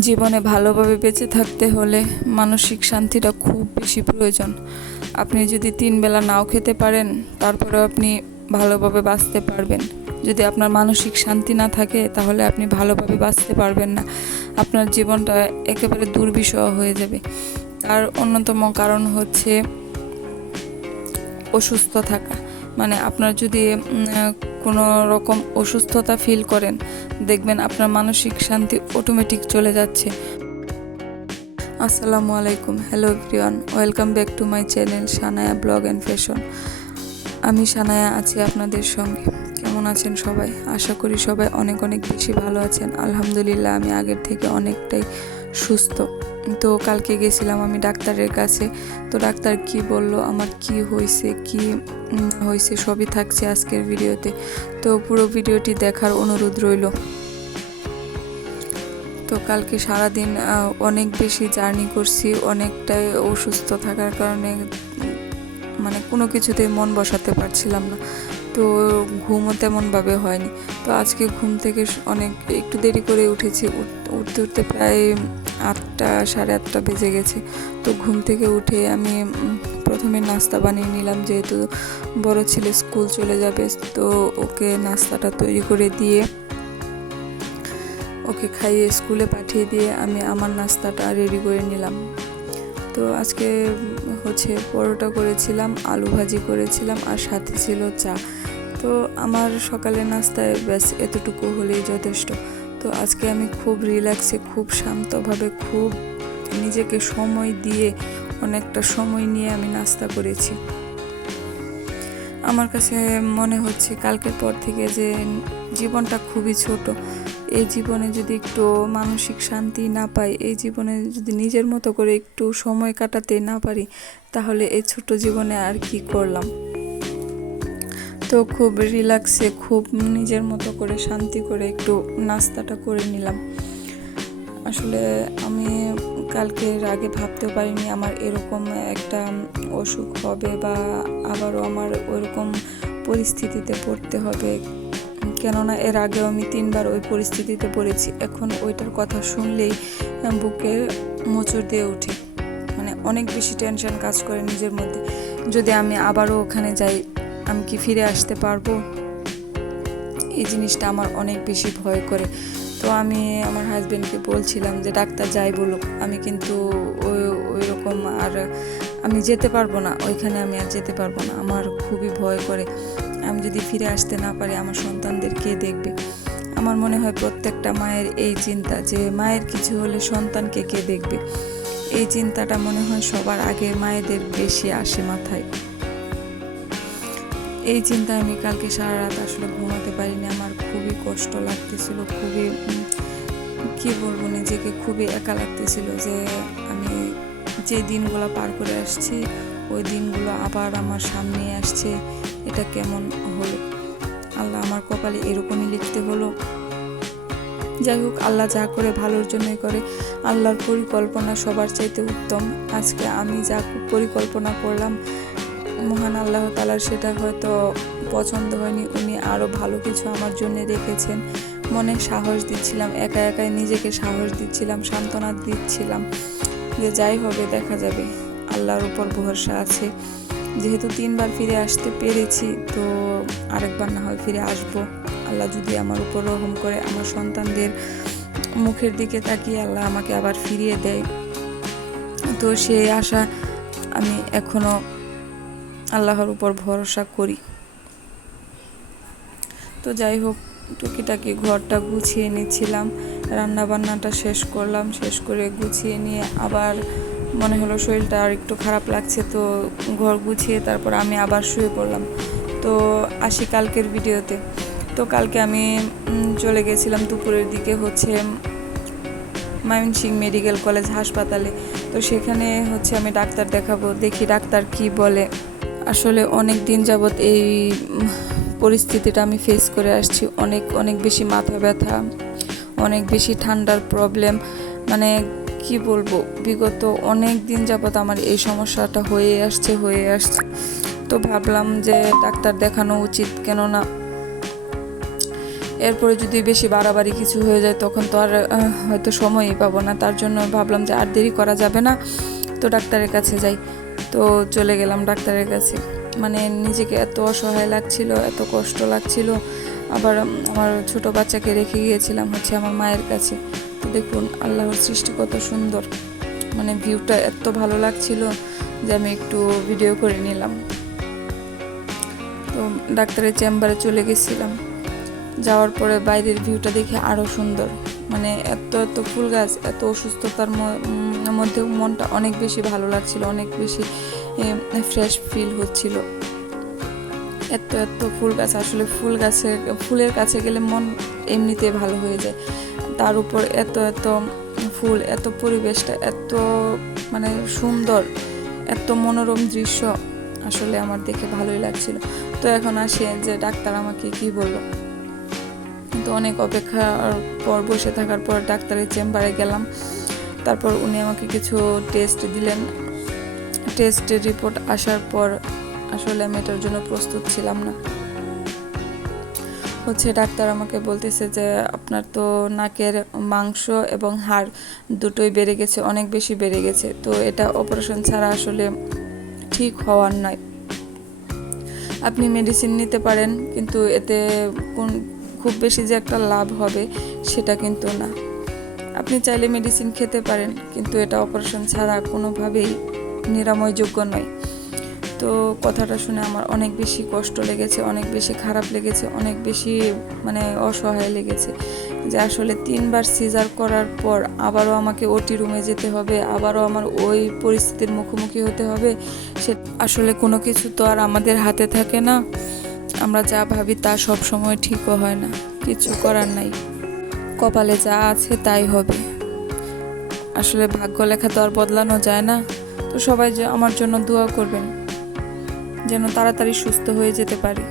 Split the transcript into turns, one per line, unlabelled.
জীবনে ভালোভাবে বেঁচে থাকতে হলে মানসিক শান্তিটা খুব বেশি প্রয়োজন। আপনি যদি তিন বেলা নাও খেতে পারেন, তারপরেও আপনি ভালোভাবে বাঁচতে পারবেন। যদি আপনার মানসিক শান্তি না থাকে, তাহলে আপনি ভালোভাবে বাঁচতে পারবেন না। আপনার জীবনটা একেবারে দুর্বিষহ হয়ে যাবে। তার অন্যতম কারণ হচ্ছে অসুস্থ থাকা। মানে আপনার যদি কোনো রকম অসুস্থতা ফিল করেন, দেখবেন আপনার মানসিক শান্তি অটোমেটিক চলে যাচ্ছে। আসসালামু আলাইকুম hello everyone welcome back to my channel Sanaya blog and fashion আমি সানায়া আছি আপনাদের সঙ্গে। কেমন আছেন সবাই? আশা করি সবাই অনেক অনেক বেশি ভালো আছেন। আলহামদুলিল্লাহ, আমি আগের থেকে অনেকটাই সুস্থ। তো কালকে গেছিলাম আমি ডাক্তারের কাছে। তো ডাক্তার কি বলল, আমার কি হয়েছে কি হয়েছে সবই থাকছে আজকের ভিডিওতে। তো পুরো ভিডিওটি দেখার অনুরোধ রইল। তো কালকে সারাদিন অনেক বেশি জার্নি করছি, অনেকটাই অসুস্থ থাকার কারণে মানে কোনো কিছুতেই মন বসাতে পারছিলাম না। তো ঘুমও তেমনভাবে হয়নি। তো আজকে ঘুম থেকে অনেক একটু দেরি করে উঠেছি। উঠ- উঠতে উঠতে প্রায় আটটা, সাড়ে আটটা বেজে গেছে। তো ঘুম থেকে উঠে আমি প্রথমে নাস্তা বানিয়ে নিলাম। যেহেতু বড় ছেলে স্কুল চলে যাবে, তো ওকে নাস্তাটা তৈরি করে দিয়ে ওকে খাইয়ে স্কুলে পাঠিয়ে দিয়ে আমি আমার নাস্তাটা রেডি করে নিলাম। তো আজকে হচ্ছে পরোটা করেছিলাম, আলু ভাজি করেছিলাম, আর সাথে ছিল চা। তো আমার সকালের নাস্তায় ব্যাস, এতটুকু হলেই যথেষ্ট। তো আজকে আমি খুব রিল্যাক্সে খুব শান্তভাবে, খুব নিজেকে সময় দিয়ে, অনেকটা সময় নিয়ে আমি নাস্তা করেছি। আমার কাছে মনে হচ্ছে কালকের পর থেকে যে জীবনটা খুবই ছোট। এই জীবনে যদি একটু মানসিক শান্তি না পাই, এই জীবনে যদি নিজের মতো করে একটু সময় কাটাতে না পারি, তাহলে এই ছোট জীবনে আর কি করলাম? তো খুব রিল্যাক্সে খুব নিজের মতো করে শান্তি করে একটু নাস্তাটা করে নিলাম। আসলে আমি কালকের আগে ভাবতেও পারিনি আমার এরকম একটা অসুখ হবে বা আবারও আমার ওরকম পরিস্থিতিতে পড়তে হবে। কেননা এর আগেও আমি তিনবার ওই পরিস্থিতিতে পড়েছি। এখন ওইটার কথা শুনলেই বুকে মোচড় দিয়ে উঠে। মানে অনেক বেশি টেনশন কাজ করে নিজের মধ্যে। যদি আমি আবারও ওখানে যাই আমি কি ফিরে আসতে পারব? এই জিনিসটা আমার অনেক বেশি ভয় করে। তো আমি আমার হাজব্যান্ডকে বলছিলাম যে, ডাক্তার যাই বলুক, আমি কিন্তু ওই ওই রকম আর আমি যেতে পারব না, ওইখানে আমি আর যেতে পারব না। আমার খুবই ভয় করে। আমি যদি ফিরে আসতে না পারি, আমার সন্তানদের কে দেখবে? আমার মনে হয় প্রত্যেকটা মায়ের এই চিন্তা যে, মায়ের কিছু হলে সন্তানকে কে দেখবে? এই চিন্তাটা মনে হয় সবার আগে মায়েদের বেশি আসে মাথায়। এই চিন্তা আমি কালকে সারা রাত আসলে ঘুমাতে পারিনি। আমার খুবই কষ্ট লাগতেছিল, খুবই কি বলব, নিজেকে খুবই একা লাগতেছিল যে আমি যে দিনগুলো পার করে আসছি, ওই দিনগুলো আবার আমার সামনে আসছে, এটা কেমন হলো? আল্লাহ আমার কপালে এরকমই লিখতে হলো। যাই হোক, আল্লাহ যা করে ভালোর জন্যই করে। আল্লাহর পরিকল্পনা সবার চাইতে উত্তম। আজকে আমি যা পরিকল্পনা করলাম মহান আল্লাহ তালার সেটা হয়তো পছন্দ হয়নি, উনি আরও ভালো কিছু আমার জন্য রেখেছেন। মনে সাহস দিচ্ছিলাম, একা একাই নিজেকে সাহস দিচ্ছিলাম, সান্ত্বনা দিচ্ছিলাম যে যাই হবে, দেখা যাবে। আল্লাহর উপর ভরসা আছে। যেহেতু তিনবার ফিরে আসতে পেরেছি, তো আরেকবার না হয় ফিরে আসব। আল্লাহ যদি আমার উপর রহম করে, আমার সন্তানদের মুখের দিকে তাকিয়ে আল্লাহ আমাকে আবার ফিরিয়ে দেয়। তো সেই আশা আমি এখনও আল্লাহর উপর ভরসা করি। তো যাই হোক, টুকিটাকি ঘরটা গুছিয়ে নিচ্ছিলাম রান্না বান্নাটা শেষ করলাম, শেষ করে গুছিয়ে নিয়ে আবার মনে হলো শরীরটা আর একটু খারাপ লাগছে, তো ঘর গুছিয়ে তারপর আমি আবার শুয়ে পড়লাম। তো আসি কালকের ভিডিওতে। তো কালকে আমি চলে গেছিলাম দুপুরের দিকে হচ্ছে ময়মনসিং মেডিকেল কলেজ হাসপাতালে। তো সেখানে হচ্ছে আমি ডাক্তার দেখাবো, দেখি ডাক্তার কি বলে। আসলে অনেক দিন যাবৎ এই পরিস্থিতিটা আমি ফেস করে আসছি। অনেক অনেক বেশি মাথা ব্যথা, অনেক বেশি ঠান্ডার প্রবলেম মানে কি বলব, বিগত অনেক দিন যাবৎ আমার এই সমস্যাটা হয়ে আসছে হয়ে আসছে। তো ভাবলাম যে ডাক্তার দেখানো উচিত, কেননা এরপরে যদি বেশি বাড়াবাড়ি কিছু হয়ে যায়, তখন তো আর হয়তো সময়ই পাবো না। তার জন্য ভাবলাম যে আর দেরি করা যাবে না। তো ডাক্তারের কাছে যাই। তো চলে গেলাম ডাক্তারের কাছে। মানে নিজেকে এত অসহায় লাগছিল, এত কষ্ট লাগছিল। আবার আমার ছোট বাচ্চাকে রেখে গিয়েছিলাম হচ্ছে আমার মায়ের কাছে। তো দেখুন, আল্লাহর সৃষ্টি কত সুন্দর। মানে ভিউটা এত ভালো লাগছিল যে আমি একটু ভিডিও করে নিলাম। তো ডাক্তারের চেম্বারে চলে গেছিলাম। যাওয়ার পরে বাইরের ভিউটা দেখে আরও সুন্দর। মানে এত এত ফুল গাছ, এত অসুস্থতার মধ্যেও মনটা অনেক বেশি ভালো লাগছিল, অনেক বেশি ফ্রেশ ফিল হচ্ছিল। এত এত ফুল গাছ, আসলে ফুল গাছের ফুলের কাছে গেলে মন এমনিতে ভালো হয়ে যায়। তার উপর এত এত ফুল, এত পরিবেশটা, এত মানে সুন্দর, এত মনোরম দৃশ্য আসলে আমার দেখে ভালোই লাগছিল। তো এখন আসে যে ডাক্তার আমাকে কি বলল। তো অনেক অপেক্ষার পর বসে থাকার পর ডাক্তারের চেম্বারে গেলাম। তারপর উনি আমাকে কিছু টেস্ট দিলেন। টেস্টের রিপোর্ট আসার পর আসলে আমি এটার জন্য প্রস্তুত ছিলাম না। হচ্ছে ডাক্তার আমাকে বলতেছে যে, আপনার তো নাকের মাংস এবং হাড় দুটোই বেড়ে গেছে, অনেক বেশি বেড়ে গেছে। তো এটা অপারেশন ছাড়া আসলে ঠিক হওয়ার নয়। আপনি মেডিসিন নিতে পারেন, কিন্তু এতে কোন খুব বেশি যে একটা লাভ হবে সেটা কিন্তু না। আপনি চাইলে মেডিসিন খেতে পারেন, কিন্তু এটা অপারেশন ছাড়া কোনোভাবেই নিরাময়যোগ্য নয়। তো কথাটা শুনে আমার অনেক বেশি কষ্ট লেগেছে, অনেক বেশি খারাপ লেগেছে, অনেক বেশি মানে অসহায় লেগেছে যে আসলে তিনবার সিজার করার পর আবারও আমাকে ওটি রুমে যেতে হবে, আবারও আমার ওই পরিস্থিতির মুখোমুখি হতে হবে, সে আসলে কোনো কিছু তো আর আমাদের হাতে থাকে না। আমরা যা ভাবি তা সব সময় ঠিকও হয় না, কিছু করার নাই। কপালে যা আছে তাই হবে। আসলে ভাগ্য লেখা তো আর বদলানো যায় না, তো সবাই যে আমার জন্য দোয়া করবেন, যেন তাড়াতাড়ি সুস্থ হয়ে যেতে পারি।